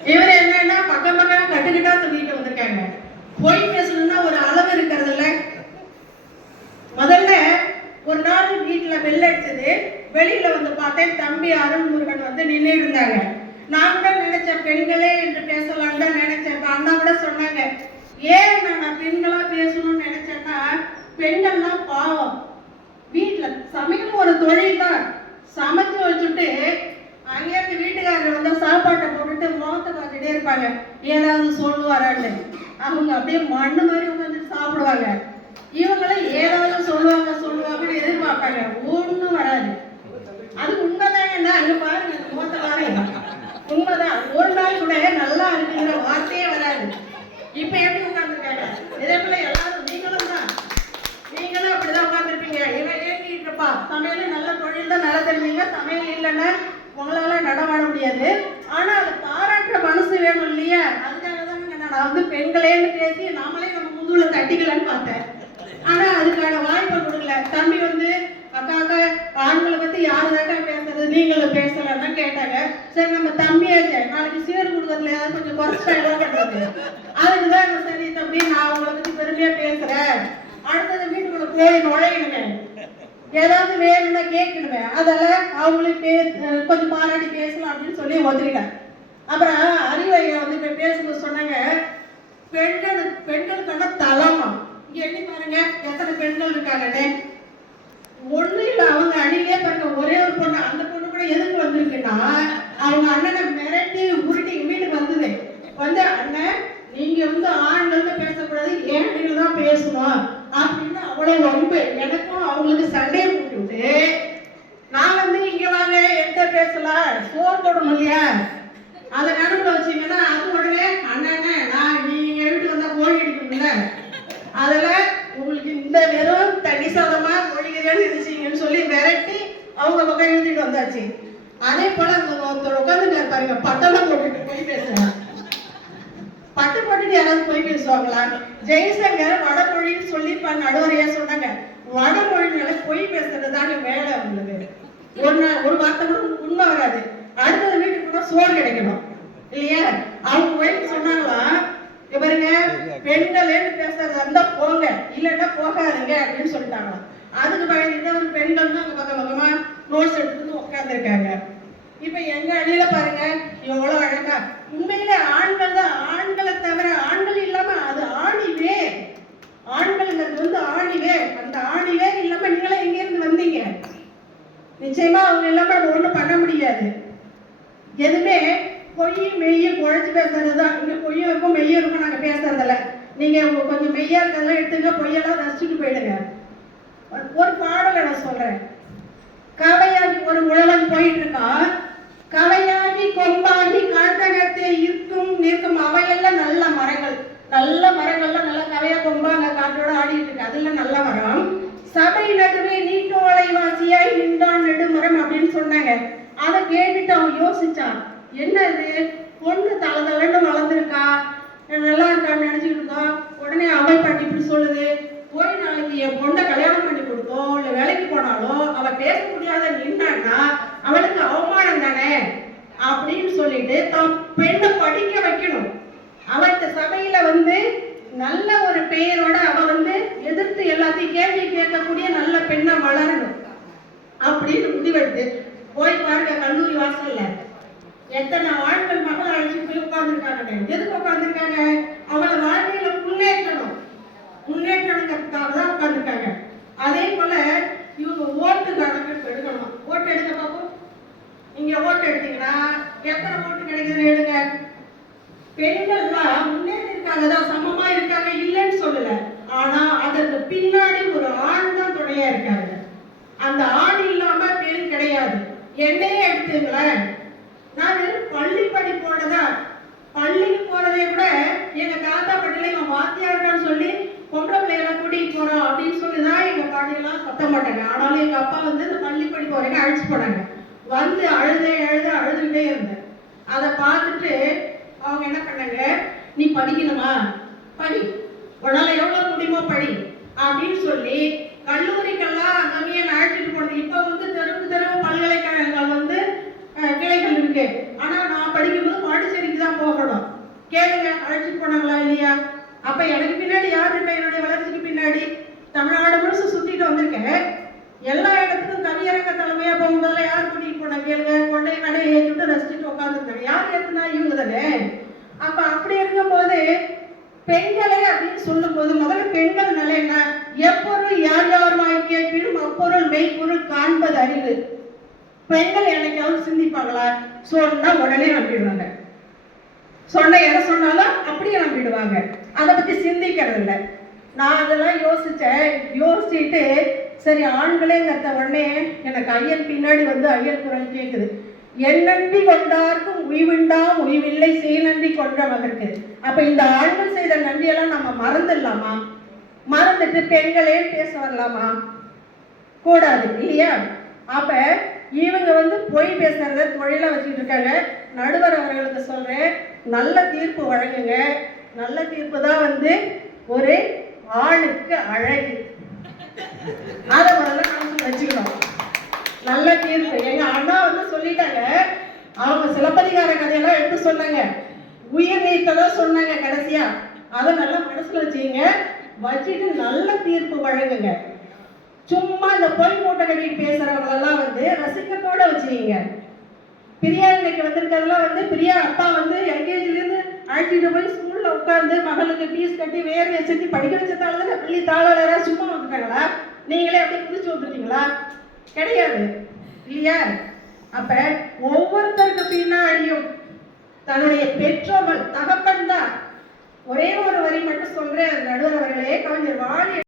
இவர் என்னன்னா பக்கம் பக்கம் கட்டுக்கிட்டா சொல்லிட்டு வந்திருக்காங்க. பொய் பேசணும்னா ஒரு அளவு இருக்கிறது இல்ல முதல்ல ஒரு நாள் வீட்டுல வெள்ள அடிச்சது. வெளியில வந்து பார்த்தேன் தம்பி அருண் முருகன் வந்து நின்று இருந்தாங்க. நான் கூட நினைச்சேன் பெண்களே என்று பேசலாம்னு தான் நினைச்சேன். அண்ணா கூட சொன்னாங்க. ஏன் நான் பெண்களா பேசணும்னு நினைச்சேன்னா பெண்கள்லாம் பாவம். வீட்டில் சமையல் ஒரு தொழில் தான் சமைச்சு வச்சுட்டு அங்கேயிருந்து வீட்டுக்காரர் வந்து சாப்பாட்டை போட்டுட்டு முகத்தை இருப்பாங்க ஏதாவது சொல்லுவாரான்னு அவங்க அப்படியே மண்ணு மாதிரி உட்காந்து சாப்பிடுவாங்க. இவங்களும் ஏதாவது சொல்லுவாங்க சொல்லுவாங்கன்னு எதிர்பார்ப்பாங்க. ஒன்றும் வராது. அது உண்மைதாங்கன்னா அங்க பாருங்க அந்த உண்மைதான். ஒரு நாள் கூட நல்லா இருக்குங்கிற வார்த்தையே வராது. இப்ப எப்படி உட்காந்துருக்காங்க இதே போல எல்லாரும் நீங்களும் தான். நீங்களும் அப்படிதான் உட்காந்துருப்பீங்க இவன் ஏற்றிட்டு இருப்பா சமையல் நல்ல தொழில் தான் நல்லா தெரிஞ்சீங்க சமையல் இல்லைன்னா உங்களால நடமாட முடியாது ஆனா அதை பாராட்டுற மனசு வேணும் இல்லையா அதுக்காக தானே நான் வந்து பெண்களேன்னு பேசி நாமளே நம்ம முதுகுல தட்டிக்கலான்னு பார்த்தேன். ஆனா அதுக்கான வாய்ப்பை கொடுக்கல. தம்பி வந்து அக்கா அக்கா ஆண்களை பத்தி யாரு தாக்கா பேசுறது? நீங்களும் பேசலன்னா கேட்டாங்க. சரி நம்ம தம்பியாச்சே நாளைக்கு சீர் கொடுக்கறதுல ஏதாவது கொஞ்சம் குறைச்சா என்ன பண்றது? அதுக்குதான் சரி தம்பி நான் உங்களை பத்தி பெருமையா பேசுறேன். அடுத்தது வீட்டுக்குள்ள போய் நுழையணுமே ஏதாவது வேணும்னா கேட்கணுமே. அதெல்லாம் அவங்களுக்கு பே கொஞ்சம் பாராட்டி பேசலாம் அப்படின்னு சொல்லி ஒத்துக்கிட்டேன் அப்புறம் அறிவையா வந்து இப்ப பேசும்போது சொன்னாங்க பெண்கள் பெண்களுக்கான தளமா இங்க எண்ணி பாருங்க. எத்தனை பெண்கள் இருக்காங்கன்னு. ஒண்ணு இல்ல அவங்க அணிலே பாருங்க ஒரே ஒரு பொண்ணு. அந்த பொண்ணு கூட எதுக்கு வந்திருக்குன்னா அவங்க அண்ணனை மிரட்டி உருட்டி வீட்டுக்கு வந்தது. வந்து அண்ணன் நீங்க வந்து ஆண்கள்னு பேசக்கூடாது ஏன் தான் பேசணும்? அப்படின்னு அவ்வளவு வம்பு எனக்கும் அவங்களுக்கு சண்டையை போட்டுவிட்டு நான் வந்து இங்க வாங்க எந்த பேசலாம் சோறு போடணும் இல்லையா அதை நடுவில் வச்சீங்கன்னா அது உடனே அண்ணனே நான் என்ன? அதுல உங்களுக்கு இந்த வெறும் தனி சாதமா கோழிகறியான்னு இருந்துச்சீங்கன்னு சொல்லி விரட்டி அவங்க பக்கம் எழுதிட்டு வந்தாச்சு. அதே போல ஒருத்தர் உட்காந்துட்டு பாருங்க பட்டெல்லாம் போட்டுட்டு போய் பேசுறாங்க பட்டு போட்டுட்டு யாராவது போய் பேசுவாங்களா? ஜெய்சங்கர் வடமொழின்னு சொல்லி நடுவரையா சொன்னாங்க. வடமொழினால பொய் பேசுறது தாங்க வேலை உங்களுக்கு ஒரு நாள் ஒரு வார்த்தை கூட உண்மை வராது. அடுத்தது வீட்டுக்கு கூட சோறு கிடைக்கணும். இல்லையா? அவங்க ஒய்ஃப் சொன்னாங்களா பாருங்க பெண்களேன்னு பேசுறதா இருந்தா போங்க. இல்லைன்னா போகாதீங்க அப்படின்னு சொல்லிட்டாங்களாம் அதுக்கு பயந்துட்டு ஒரு பெண்கள் தான் அங்க பக்கம் பக்கமா நோட்ஸ் எடுத்துட்டு உட்காந்துருக்காங்க இப்ப எங்க அணியில பாருங்க எவ்வளவு அழகா. உண்மையில ஆண்கள் தான் ஆண்கள் இல்லாம அது ஆணிவே ஆண்கள்ங்கிறது வந்து ஆணிவே அந்த ஆணிவே இல்லாம நீங்களே எங்க இருந்து வந்தீங்க நிச்சயமா அவங்க இல்லாம நம்ம ஒண்ணும் பண்ண முடியாது எதுவுமே பொய் மெய்யை குழைச்சு பேசுறது தான் இங்கே பொய்யும் இருக்கும் மெய்யும் இருக்கும் நாங்கள் பேசுறதில்ல. நீங்கள் கொஞ்சம் மெய்யா இருக்கிறதெல்லாம் எடுத்துங்க பொய்யெல்லாம் ரசிச்சுட்டு போயிடுங்க. ஒரு பாடலை நான் சொல்கிறேன் கவையாகி ஒரு உழவன் போயிட்டு இருக்கான் கவையாகி கொம்பாகி காட்டகத்தை இருக்கும் நிற்கும் அவையெல்லாம் நல்ல மரங்கள். நல்ல மரங்கள்லாம் நல்லா கவையா கொம்பாங்க காட்டோட ஆடிட்டு இருக்கு அதெல்லாம் நல்ல மரம். சபை நடுவே நீட்டோலை வாசியாய் நின்றான் நெடுமரம் அப்படின்னு சொன்னாங்க. அதை கேட்டுட்டு அவன் யோசிச்சான். என்ன இது பொண்ணு தலை தலைன்னு வளர்ந்துருக்கா? நல்லா இருக்கான்னு நினைச்சிட்டு இருந்தோம் உடனே அவை பாட்டி இப்படி சொல்லுது. போய் நாளைக்கு என் பொண்ணை கல்யாணம் பண்ணி கொடுத்தோ இல்லை வேலைக்கு போனாலோ அவ பேச முடியாத நின்னான்னா அவளுக்கு அவமானம் தானே? அப்படின்னு சொல்லிட்டு தான் பெண்ணை படிக்க வைக்கணும். அவத்த சபையில வந்து நல்ல ஒரு பெயரோட அவ வந்து எதிர்த்து எல்லாத்தையும் கேள்வி கேட்கக்கூடிய நல்ல பெண்ணை வளரணும். அப்படின்னு முடிவெடுத்து போய் பாருங்க கல்லூரி வாசல்ல. எத்தனை ஆண்கள் மகள் அழைச்சி போய் உட்கார்ந்துருக்காங்க? எதுக்கு உட்கார்ந்துருக்காங்க? அவளை வாழ்க்கையில முன்னேற்றணும். முன்னேற்றணுங்கிறதுக்காக தான் உட்கார்ந்துருக்காங்க. அதே போல இவங்க ஓட்டு கணக்கெடுப்பு எடுக்கணும்? ஓட்டு எடுக்க பார்ப்போம் நீங்க ஓட்டு எடுத்தீங்கன்னா எத்தனை ஓட்டு கிடைக்குதுன்னு எடுங்க. பெண்கள்லாம் முன்னேறி இருக்காங்க தான் சமமா இருக்காங்க இல்லைன்னு சொல்லல. ஆனா அதற்கு பின்னாடி ஒரு ஆண் தான் துணையா இருக்காங்க அந்த ஆண் இல்லாம பெண் கிடையாது என்னையே எடுத்துங்களேன் நான் வெறும் பள்ளி படிப்போட தான் பள்ளிக்கு போறதே கூட எங்க தாத்தா பாட்டில இவன் வாத்தியா இருக்கான்னு சொல்லி பொம்பளை பிள்ளையெல்லாம் கூட்டிட்டு போறோம் அப்படின்னு சொல்லி தான் எங்க பாட்டியெல்லாம் சத்தம் போட்டாங்க ஆனாலும் எங்கள் அப்பா வந்து இந்த பள்ளி படிப்பு வரைக்கும் அழைச்சி போனாங்க. வந்து அழுதே அழுது அழுதுகிட்டே இருந்தேன் அதை பார்த்துட்டு அவங்க என்ன பண்ணாங்க? நீ படிக்கணுமா? படி. உன்னால எவ்வளோ முடியுமோ படி. அப்படின்னு சொல்லி கல்லூரிக்கெல்லாம் கம்மியா அழைச்சிட்டு போனது. இப்போ வந்து தெருவு தெருவு பல்கலைக்கழகங்கள் வந்து கிளைகள் இருக்கு. ஆனால் நான் படிக்கும்போது பாண்டிச்சேரிக்கு தான் போகணும் கேளுங்க அழைச்சிட்டு போனாங்களா இல்லையா? அப்போ எனக்கு பின்னாடி யார் இருக்கா? என்னுடைய வளர்ச்சிக்கு பின்னாடி தமிழ்நாடு முழுசு சுற்றிட்டு வந்திருக்கேன் எல்லா இடத்துக்கும் கவியரங்க தலைமையா போகும்போதுல யார் கூட்டிட்டு போனா கேளுங்க கொண்டை நடையை ஏற்றிட்டு ரசிச்சுட்டு உட்காந்துருக்காங்க யார் ஏத்துனா இவங்க தானே அப்ப அப்படி இருக்கும்போது பெண்களை அப்படின்னு சொல்லும்போது முதல்ல பெண்கள் நிலை என்ன எப்பொருள் யார் யாருமாய் கேட்பினும் அப்பொருள் மெய்ப்பொருள் காண்பது அறிவு. பெண்கள் என்னைக்காவது சிந்திப்பாங்களா? சொன்னா உடனே நம்பிடுவாங்க. சொன்ன எதை சொன்னாலும் அப்படியே நம்பிடுவாங்க. அதை பத்தி சிந்திக்கிறது இல்லை. நான் அதெல்லாம் யோசிச்சேன். யோசிச்சுட்டு சரி ஆண்களேங்கிறத உடனே எனக்கு ஐயன் பின்னாடி வந்து ஐயன் குரல் கேட்குது என் நன்றி கொண்டார்க்கும் உய்வுண்டாம் உய்வில்லை செய் நன்றி கொன்றவதற்கு அப்ப இந்த ஆண்கள் செய்த நன்றியெல்லாம் நம்ம மறந்துடலாமா? மறந்துட்டு பெண்களே பேச வரலாமா? கூடாது இல்லையா? அப்ப இவங்க வந்து பொய் பேசுறத தொழிலாக வச்சுட்டு இருக்காங்க. நடுவர் அவர்களுக்கு சொல்றேன் நல்ல தீர்ப்பு வழங்குங்க. நல்ல தீர்ப்பு தான் வந்து ஒரு ஆளுக்கு அழகு. அதை முதல்ல மனசுல வச்சுக்கணும். நல்ல தீர்ப்பு. எங்க அண்ணா வந்து சொல்லிட்டாங்க. அவங்க சிலப்பதிகார கதையெல்லாம் எடுத்து சொன்னாங்க. உயிர் நீத்ததான் சொன்னாங்க கடைசியா. அதை நல்லா மனசுல வச்சுங்க வச்சுட்டு நல்ல தீர்ப்பு வழங்குங்க. சும்மா இந்த பொய் மூட்டை கட்டி பேசுறவங்களெல்லாம் வந்து ரசிக்கத்தோட வச்சுக்கீங்க. பிரியா இன்னைக்கு வந்திருக்கிறதுலாம் வந்து பிரியா அப்பா வந்து எல்கேஜிலேருந்து அழைச்சிட்டு போய் ஸ்கூலில் உட்காந்து மகளுக்கு ஃபீஸ் கட்டி வேர்வை செஞ்சு படிக்க வச்சதால தான் பள்ளி தாளாளராக சும்மா வந்துட்டாங்களா நீங்களே அப்படியே குதிச்சு வந்துட்டீங்களா கிடையாது. இல்லையா? அப்போ ஒவ்வொருத்தருக்கு பின்னாடியும் தன்னுடைய பெற்றோர்கள் தகப்பன் தான். ஒரே ஒரு வரி மட்டும் சொல்றேன். நடுவர் அவர்களே கவிஞர் வாழி